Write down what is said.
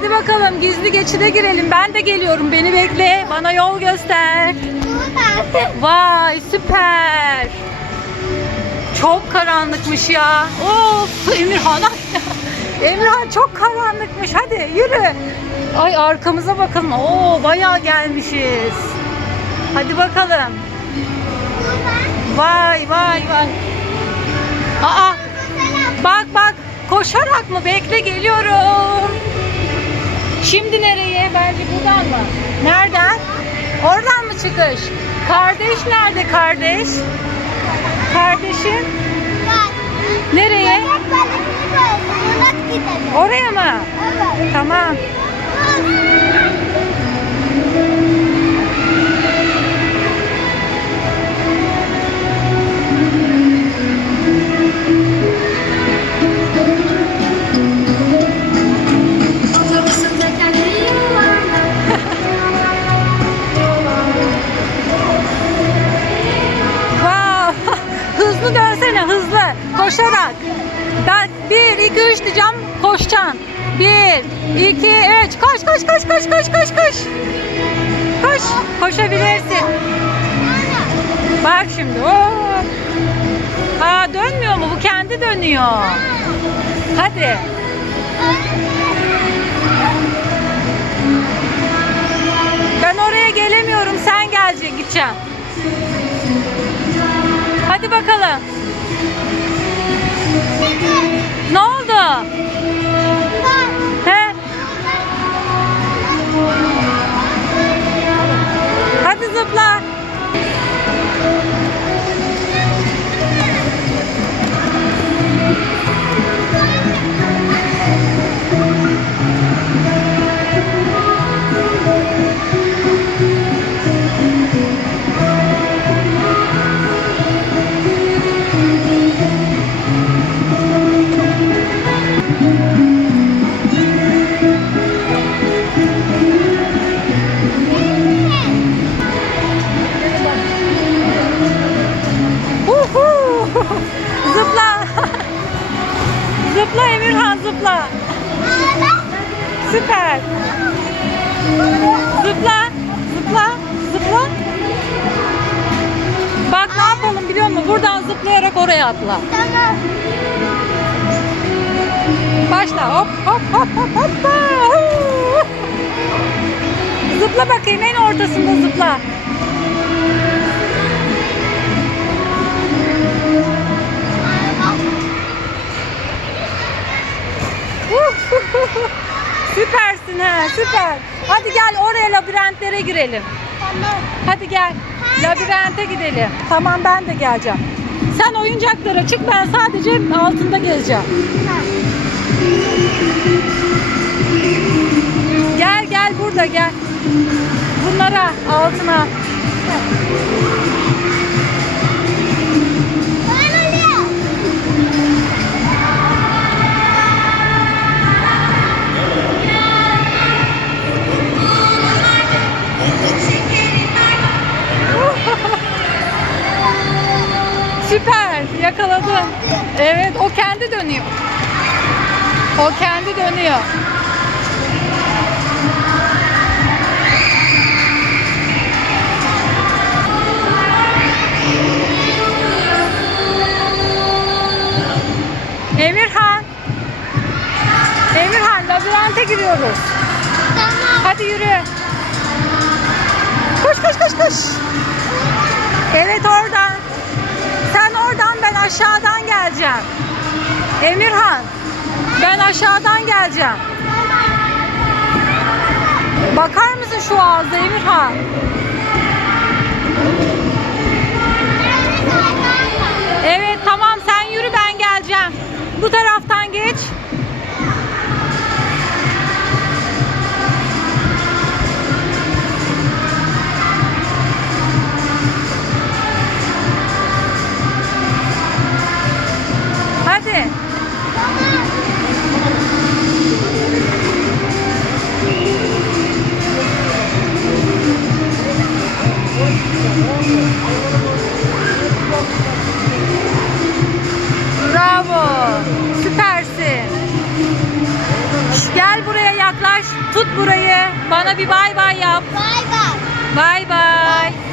Hadi bakalım gizli geçide girelim. Ben de geliyorum. Beni bekle. Bana yol göster. Vay süper. Çok karanlıkmış ya. Of Emirhan. Emirhan çok karanlıkmış. Hadi yürü. Ay arkamıza bakalım. Oo bayağı gelmişiz. Hadi bakalım. Vay vay vay. Aa bak bak koşarak mı? Bekle geliyorum. Şimdi nereye? Bence buradan mı? Nereden? Oradan mı çıkış? Kardeş nerede kardeş? Kardeşim nereye? Oraya mı? Tamam. Koşarak. Ben 1, 2, 3 diyeceğim. Koşacaksın. 1, 2, 3. Koş koş koş koş koş koş koş. Koş. Koşabilirsin. Bak şimdi. Oo. Aa dönmüyor mu? Bu kendi dönüyor. Hadi. Ben oraya gelemiyorum. Sen geleceksin. Gideceğim. Hadi bakalım. Ne oldu? Zıpla Emirhan zıpla. Süper. Zıpla. Zıpla. Zıpla. Bak ne yapalım biliyor musun? Buradan zıplayarak oraya atla. Başla. Hop hop hop hop. Huu. Zıpla bakayım en ortasında zıpla. Süper. Hadi gel oraya labirentlere girelim. Tamam. Hadi gel. Labirente gidelim. Tamam ben de geleceğim. Sen oyuncaklara çık ben sadece altında gezeceğim. Gel gel burada gel. Bunlara altına. Evet o kendi dönüyor. O kendi dönüyor. Emirhan. Emirhan labirente giriyoruz. Tamam. Hadi yürü. Koş koş koş koş. Evet oradan. Aşağıdan geleceğim. Emirhan. Ben aşağıdan geleceğim. Bakar mısın şu ağızda Emirhan? burayı. Bana bir bay bay yap. Bay bay. Bay bay.